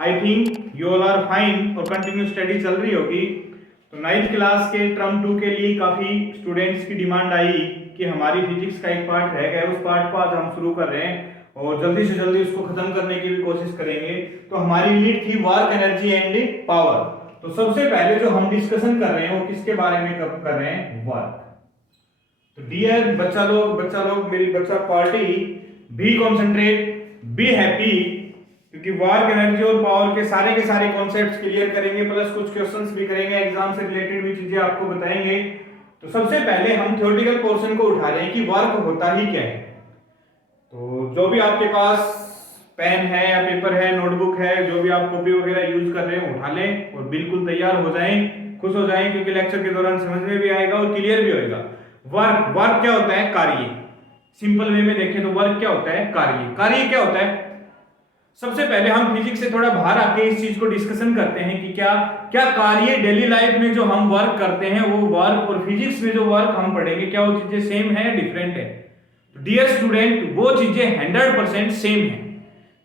I think you all are fine और continue study चल रही होगी। तो 9th क्लास के टर्म 2 के लिए काफ़ी स्टूडेंट्स की डिमांड आई कि हमारी फिजिक्स का एक पार्ट रह गया, उस पार्ट को आज हम शुरू कर रहे हैं और जल्दी से जल्दी उसको खत्म करने की भी कोशिश करेंगे। तो हमारी यूनिट थी वर्क, एनर्जी एंड पावर। तो सबसे पहले जो हम डिस्कशन कर रहे हैं वो किसके बारे में कर रहे हैं? वर्क। तो डियर बच्चा लोग मेरी बच्चा party, be concentrate, be happy, क्योंकि वर्क, एनर्जी और पावर के सारे कॉन्सेप्ट्स क्लियर करेंगे, प्लस कुछ क्वेश्चंस भी करेंगे, एग्जाम से रिलेटेड भी चीजें आपको बताएंगे। तो सबसे पहले हम थ्योरेटिकल पोर्शन को उठा रहे हैं कि वर्क होता ही क्या है। तो जो भी आपके पास पेन है या पेपर है, नोटबुक है, जो भी आप कॉपी वगैरह यूज कर रहे हैं उठा लें और बिल्कुल तैयार हो जाएं, खुश हो जाएं, क्योंकि लेक्चर के दौरान समझ में भी आएगा और क्लियर भी होगा। वर्क क्या होता है? कार्य। सिंपल वे में देखें तो वर्क क्या होता है? कार्य क्या होता है? सबसे पहले हम फिजिक्स से थोड़ा बाहर आके इस चीज को डिस्कशन करते हैं कि क्या कार्य डेली लाइफ में जो हम वर्क करते हैं वो वर्क, और फिजिक्स में जो वर्क हम पढ़ेंगे क्या वो चीजें सेम है, डिफरेंट है? डियर स्टूडेंट, वो चीजें 100% सेम है।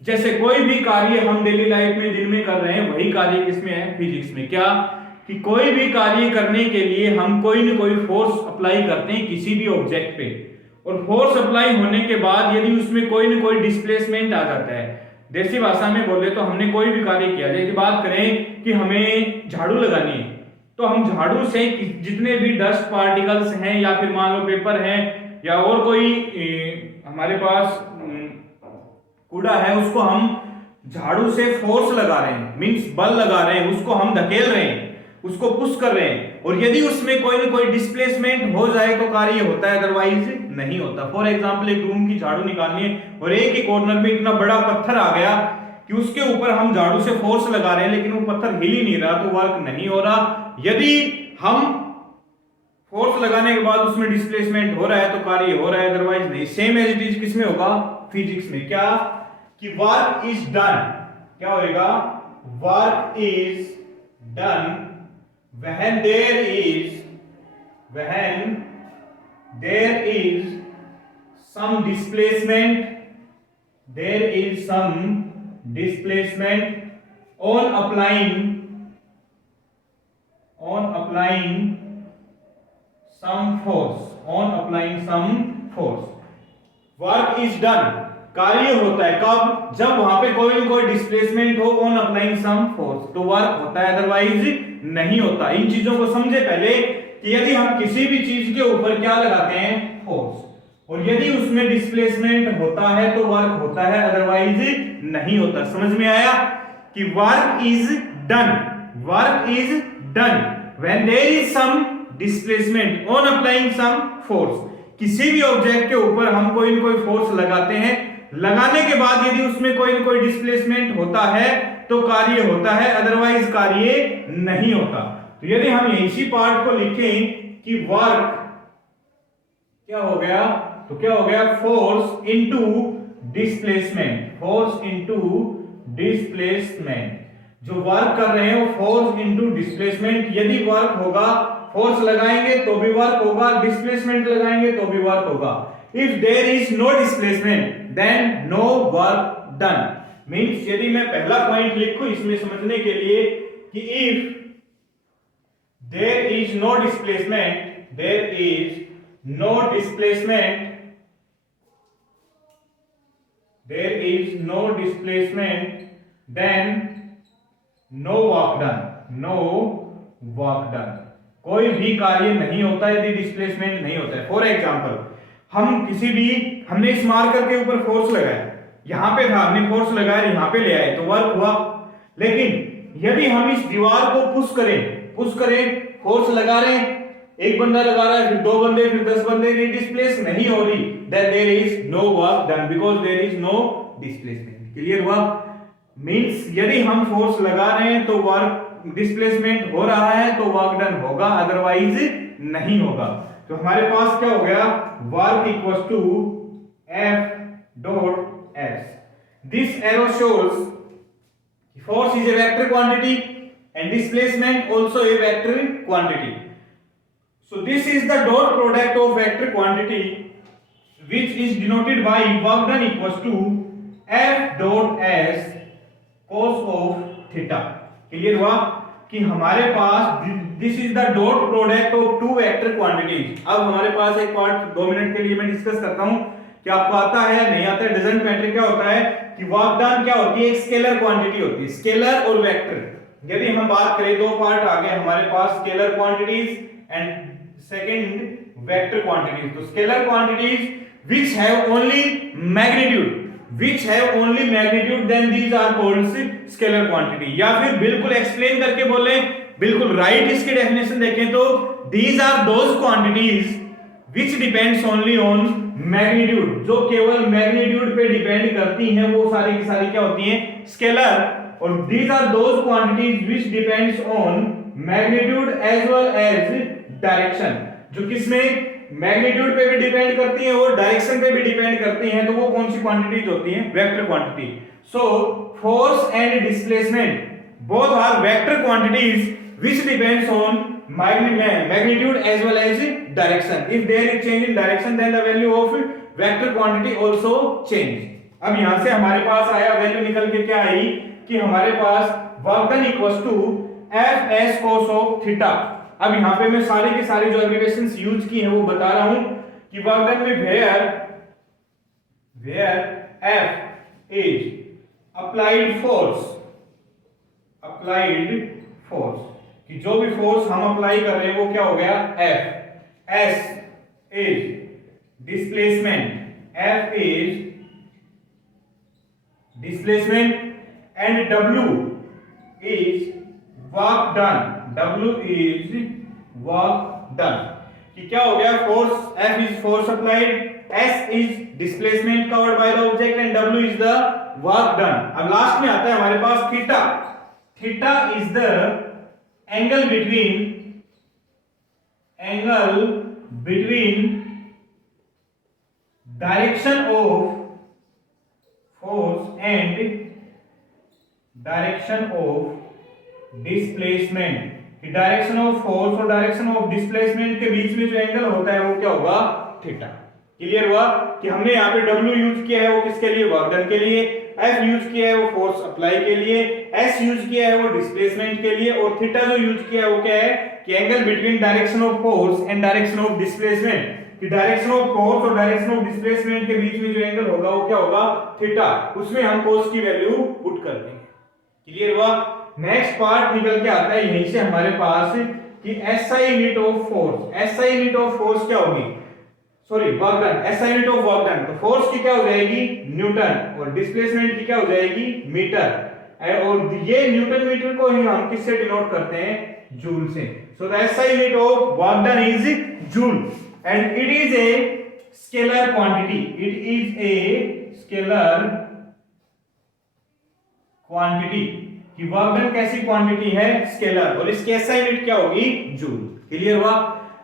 जैसे कोई भी कार्य हम डेली लाइफ में दिन में कर रहे हैं, वही कार्य किसमें है? फिजिक्स में। क्या कि कोई भी कार्य करने के लिए हम कोई न कोई फोर्स अप्लाई करते हैं किसी भी ऑब्जेक्ट पे, और फोर्स अप्लाई होने के बाद यदि उसमें कोई न कोई डिस्प्लेसमेंट आ जाता है, देसी भाषा में बोले तो हमने कोई भी कार्य किया, जैसे बात करें कि हमें झाड़ू लगानी है, तो हम झाड़ू से जितने भी डस्ट पार्टिकल्स हैं या फिर मान लो पेपर है या और कोई हमारे पास कूड़ा है, उसको हम झाड़ू से फोर्स लगा रहे हैं, मींस बल लगा रहे हैं, उसको हम धकेल रहे हैं, उसको पुश कर रहे हैं, और यदि उसमें कोई ना कोई डिस्प्लेसमेंट हो जाए तो कार्य होता है, अदरवाइज नहीं होता। फॉर एग्जांपल एक रूम की झाड़ू निकालनी है और एक ही कॉर्नर में इतना बड़ा पत्थर आ गया कि उसके ऊपर हम झाड़ू से फोर्स लगा रहे हैं लेकिन वो पत्थर हिल ही नहीं रहा, तो वर्क नहीं हो रहा। यदि हम फोर्स लगाने के बाद उसमें डिस्प्लेसमेंट हो रहा है तो कार्य हो रहा है, अदरवाइज नहीं। सेम एज इट इज किसमें होगा? फिजिक्स में। क्या कि वर्क इज डन, क्या होगा? Work is done when there is some displacement on applying some force, work is done, कार्य होता है कब? जब वहां पे कोई ना कोई डिस्प्लेसमेंट हो, ऑन अप्लाइंग सम फोर्स, तो वर्क होता है, अदरवाइज नहीं होता। इन चीजों को समझे पहले कि यदि हम किसी भी चीज के ऊपर क्या लगाते हैं? फोर्स, और यदि उसमें डिस्प्लेसमेंट होता है तो वर्क होता है, अदरवाइज नहीं होता। समझ में आया कि work is done when there is some displacement on applying some force. किसी भी ऑब्जेक्ट के ऊपर हम कोई ना कोई फोर्स लगाते हैं, लगाने के बाद यदि उसमें कोई ना कोई डिस्प्लेसमेंट होता है तो कार्य होता है, अदरवाइज कार्य नहीं होता। तो यदि हम इसी पार्ट को लिखें कि वर्क क्या हो गया, तो क्या हो गया? Force into displacement. जो वर्क कर रहे हैं वो फोर्स इनटू डिस्प्लेसमेंट। यदि वर्क होगा, फोर्स लगाएंगे तो भी वर्क होगा, डिस्प्लेसमेंट लगाएंगे तो भी वर्क होगा। If there is no displacement then no work done. Means यदि मैं पहला पॉइंट लिखूं इसमें समझने के लिए कि if there is no displacement then no work done. कोई भी कार्य नहीं होता यदि डिस्प्लेसमेंट नहीं होता है। फॉर एग्जांपल हमने इस मार्कर के ऊपर फोर्स लगाया, यहां पे था, हमने फोर्स लगाया, यहां पे ले आए तो वर्क हुआ। लेकिन यदि हम इस दीवार को पुश करें, फोर्स लगा रहे हैं, एक बंदा लगा रहा है, फिर 2 बंदे, फिर 10 बंदे, ये डिस्प्लेस नहीं हो रही, then there is no work done because there is no displacement. Clear हुआ? मींस यदि हम फोर्स लगा रहे हैं तो वर्क, डिस्प्लेसमेंट हो रहा है तो वर्क डन होगा, अदरवाइज नहीं होगा। तो हमारे पास क्या हो गया? Work equals to F dot S। This arrow shows force is a vector quantity and displacement also a vector quantity. So this is the dot product of vector quantity which is denoted by work done equals to F dot S cos of theta. Clear हुआ कि हमारे पास this is the dot product of two vector quantities. अब हमारे पास एक part 2 minute के लिए मैं डिस्कस करता हूं कि आपको आता है या नहीं आता है, डजंट मैटर। क्या होता है कि वर्क डन क्या होती है, एक स्केलर क्वांटिटी होती है, स्केलर और वेक्टर। यदि हम बात करें, दो पार्ट आ गए हमारे पास, scalar quantities and second vector quantities. तो scalar quantities which have only magnitude then these are called scalar quantity। या फिर बिल्कुल एक्सप्लेन करके बोले, बिल्कुल राइट इसकी डेफिनेशन देखें तो these are those quantities which depends only on magnitude। जो केवल मैग्नीट्यूड पे डिपेंड करती हैं वो सारी की सारी क्या होती हैं, स्केलर। और these are those quantities which depends on magnitude as well as direction। जो किसमें मैग्नीट्यूड पे भी डिपेंड करती हैं और डायरेक्शन पे भी डिपेंड करती हैं, तो वो कौन सी क्वांटिटीज होती हैं, vector quantity. So force and displacement both are vector quantities which depends on magnitude as well as direction। if there is change in direction then the value of vector quantity also change। अब यहां से हमारे पास आया value निकल के क्या आई कि हमारे पास work done equals to Fs cos of theta. अब यहां पे मैं सारे के सारे जो एब्रिविएशंस यूज की हैं वो बता रहा हूं कि वर्क डन में where F is applied force कि जो भी फोर्स हम अप्लाई कर रहे हैं वो क्या हो गया, F। S is displacement, F is displacement and W is work done, W is work done. कि क्या हो गया, force F is force applied, S is displacement covered by the object and W is the work done. अब last में आता है हमारे पास theta. Theta is the angle between direction of force and direction of displacement. कि direction of force और direction of displacement के बीच में जो एंगल होता है वो क्या होगा, थीटा। क्लियर हुआ कि हमने यहाँ पे W यूज किया है वो किसके लिए, वर्क डन के लिए, F यूज किया है वो फोर्स अप्लाई के लिए, S यूज किया है वो डिस्प्लेसमेंट के लिए, और थीटा जो यूज किया है वो क्या है कि angle between direction of force and direction of displacement. कि डायरेक्शन ऑफ फोर्स और डायरेक्शन ऑफ डिस्प्लेसमेंट के बीच में जो एंगल होगा वो क्या होगा, थीटा। उसमें हम cos की वैल्यू पुट कर देंगे। क्लियर हुआ। नेक्स्ट पार्ट निकल के आता है यहीं से हमारे पास कि SI unit of force. SI unit of force क्या होगी, sorry work done, SI unit of work done. तो फोर्स की क्या हो जाएगी, न्यूटन, और डिस्प्लेसमेंट की क्या हो जाएगी, मीटर। और ये न्यूटन मीटर को ही हम किससे डिनोट करते हैं, जूल से। So the SI unit of work done is joule and it is a scalar quantity. It is a scalar quantity. कि वर्क डन कैसी क्वांटिटी है, स्केलर, और इसकी SI यूनिट क्या होगी, जूल। क्लियर हुआ।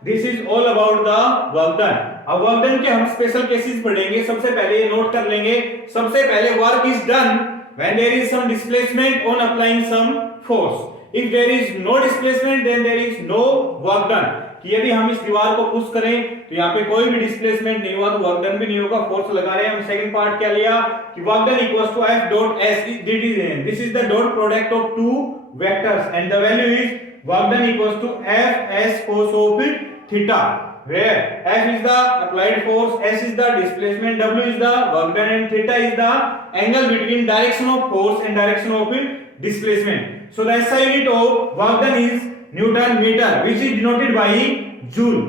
This is all about the work done. अब work done के हम स्पेशल केसेस पढ़ेंगे। सबसे पहले ये नोट कर लेंगे, सबसे पहले work is done when there is some displacement on applying some force. If there is no displacement then there is no work done. कि यदि हम इस दीवार को पुश करें तो यहाँ पे कोई भी डिस्प्लेसमेंट नहीं हुआ तो वर्क डन भी नहीं होगा, फोर्स लगा रहे हैं हम। सेकंड पार्ट क्या लिया कि work done equals to F dot S। This is the dot product of two vectors and the value is work done equals to F S cos of theta, where F is the applied force, S is the displacement, W is the work done and theta is the angle between direction of force and direction of displacement. So the SI unit of work done is Newton meter which is denoted by joule।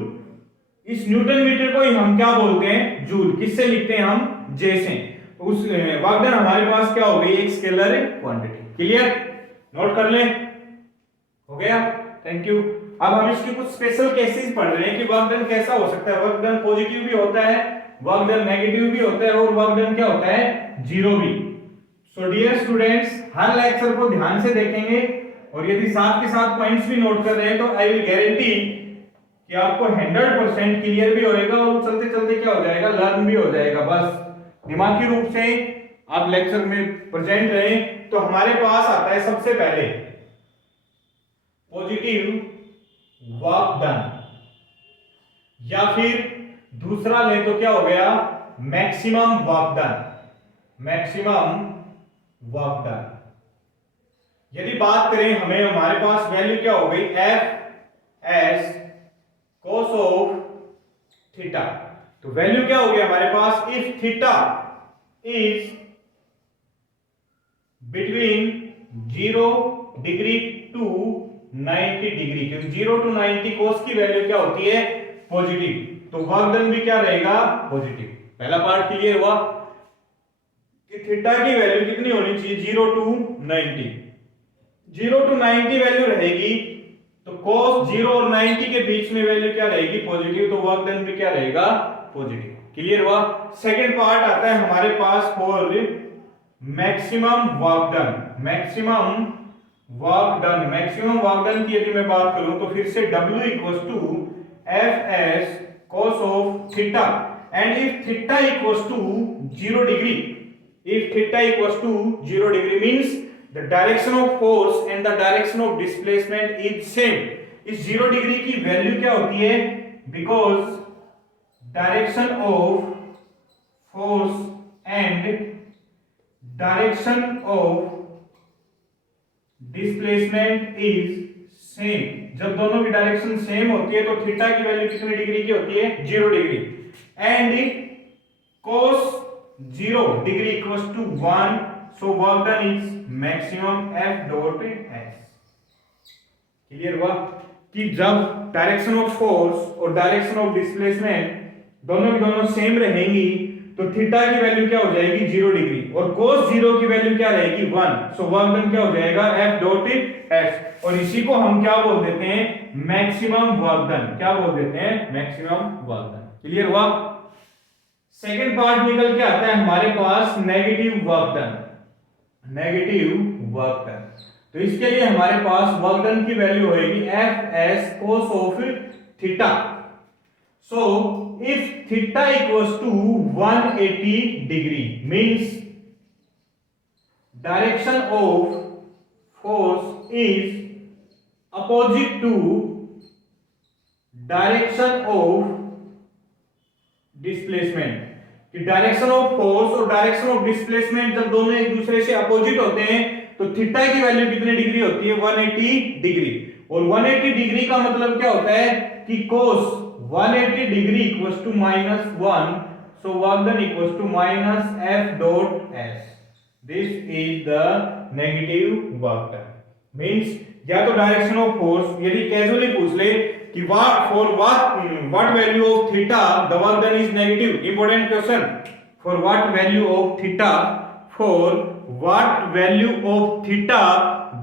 इस Newton metre को ही हम क्या बोलते हैं, joule. किससे लिखते हैं हम, J से। उस वर्क डन हमारे पास क्या हो गई, एक स्केलर क्वांटिटी। क्लियर, नोट कर लें, हो गया, थैंक यू। अब हम इसके कुछ स्पेशल केसेस पढ़ रहे हैं कि वर्क डन कैसा हो सकता है। वर्क डन पॉजिटिव भी होता है, वर्क डन नेगेटिव भी होता है, और वर्क डन क्या होता है, जीरो भी। सो डियर स्टूडेंट्स, हर लेक्चर को ध्यान से देखेंगे और यदि साथ के साथ पॉइंट्स भी नोट कर रहे हैं तो आई विल गारंटी कि आपको 100% क्लियर भी होएगा और चलते चलते क्या हो जाएगा, लर्न भी हो जाएगा। बस दिमागी रूप से आप लेक्चर में प्रेजेंट रहें। तो हमारे पास आता है सबसे पहले पॉजिटिव वर्क डन, या फिर दूसरा ले तो क्या हो गया, maximum work done. Maximum work done यदि बात करें हमें हमारे पास वैल्यू क्या हो गई F S cos of theta. तो वैल्यू क्या हो गया हमारे पास, if theta is between 0 degree to 90 degree, क्योंकि 0 to 90 कोस की वैल्यू क्या होती है, पॉजिटिव, तो वर्क डन भी क्या रहेगा, पॉजिटिव। पहला पार्ट क्लियर हुआ कि थीटा की वैल्यू कितनी होनी चाहिए, 0 to 90। 0 to 90 वैल्यू रहेगी तो cos 0 और 90 के बीच में वैल्यू क्या रहेगी, पॉजिटिव, तो वर्क डन भी क्या रहेगा, पॉजिटिव। क्लियर हुआ। सेकंड पार्ट आता है हमारे पास for maximum work done. Maximum work done की यदि मैं बात करूं तो फिर से W equals to F S cos of theta, and if theta equals to 0 degree, if theta equals to 0 degree means the direction of force and the direction of displacement is same। इस 0 degree की value क्या होती है, because direction of force and direction of displacement is same. जब दोनों की direction same होती है तो थीटा की वैल्यू कितने डिग्री की होती है, 0 degree, and cos 0 degree equals to 1, so work done is maximum F dot S। Clear हुआ कि जब डायरेक्शन ऑफ फोर्स और डायरेक्शन ऑफ डिस्प्लेसमेंट दोनों की दोनों सेम रहेंगी तो थीटा की वैल्यू क्या हो जाएगी, 0 डिग्री, और cos 0 की वैल्यू क्या रहेगी, 1, सो वर्क डन क्या हो जाएगा, F डॉट S। और इसी को हम क्या बोल देते हैं, मैक्सिमम वर्क डन। क्या बोल देते हैं, मैक्सिमम वर्क डन। क्लियर हुआ। सेकंड पार्ट निकल के आता है हमारे पास negative work done. Negative work done, तो इसके लिए हमारे पास वर्क डन की वैल्यू होगी F S cos of theta. So if theta equals to 180 degree means direction of force is opposite to direction of displacement। कि डायरेक्शन ऑफ फोर्स और direction of displacement जब दोनों एक दूसरे से अपोजिट होते हैं तो थीटा की वैल्यू कितनी डिग्री होती है, 180 डिग्री। और 180 डिग्री का मतलब क्या होता है कि cos 180 degree equals to -1, so work done equals to -F dot S। This is the negative work done. Means या तो डायरेक्शन ऑफ फोर्स, यदि कैजुअली पूछ ले कि what value of theta the work done is negative, important question, for what value of theta, for what value of theta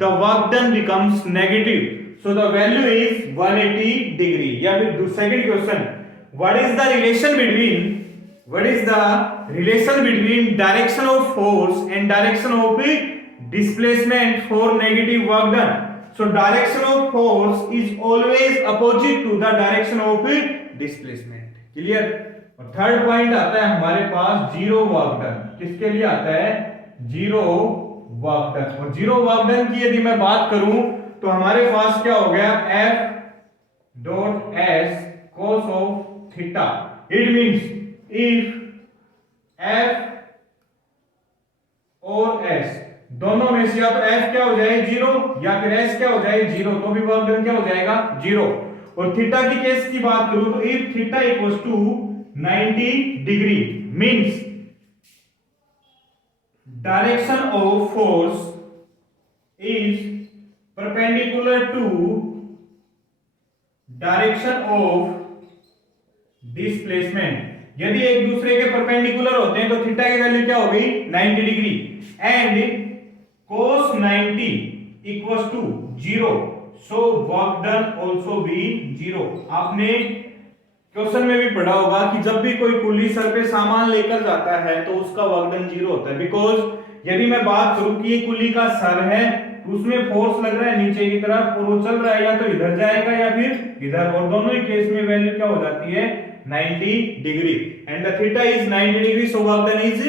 the work done becomes negative, so the value is 180 degree. या फिर second question, what is the relation between direction of force and direction of displacement for negative work done? So direction of force is always opposite to the direction of displacement। Clear. और third point आता है हमारे पास zero work done. किसके लिए आता है, zero work done. और zero work done की यदि मैं बात करूं तो हमारे पास क्या हो गया, F dot S cos of theta। It means if F और S दोनों में से या तो F क्या हो जाए 0 या फिर S क्या हो जाए 0, तो भी वर्क डन क्या हो जाएगा 0। और थीटा की केस की बात करूं तो if theta equals to 90 degree means direction of force is perpendicular to direction of displacement. यदि एक दूसरे के परपेंडिकुलर होते हैं तो थीटा की वैल्यू क्या हो गई 90 degree, and cos 90 equals to 0, so work done also be 0। आपने क्वेश्चन में भी पढ़ा होगा कि जब भी कोई कुली सर पे सामान लेकर जाता है तो उसका वर्क डन 0 होता है, बिकॉज यदि मैं बात करूं कि ये कुली का सर है तो उसमें फोर्स लग रहा है नीचे की तरफ और वो चल रहा है या तो इधर जाएगा या फिर इधर, और दोनों ही केस में वैल्यू क्या हो जाती है 90 degree, and the theta is 90 degree, so work done is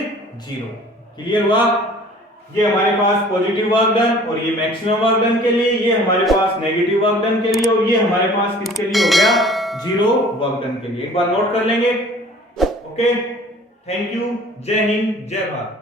0। Clear हुआ। ये हमारे पास पॉजिटिव वर्क डन और ये मैक्सिमम वर्क डन के लिए, ये हमारे पास नेगेटिव वर्क डन के लिए, और ये हमारे पास किसके लिए हो गया, जीरो वर्क डन के लिए। एक बार नोट कर लेंगे। ओके, थैंक यू, जय हिंद, जय भारत।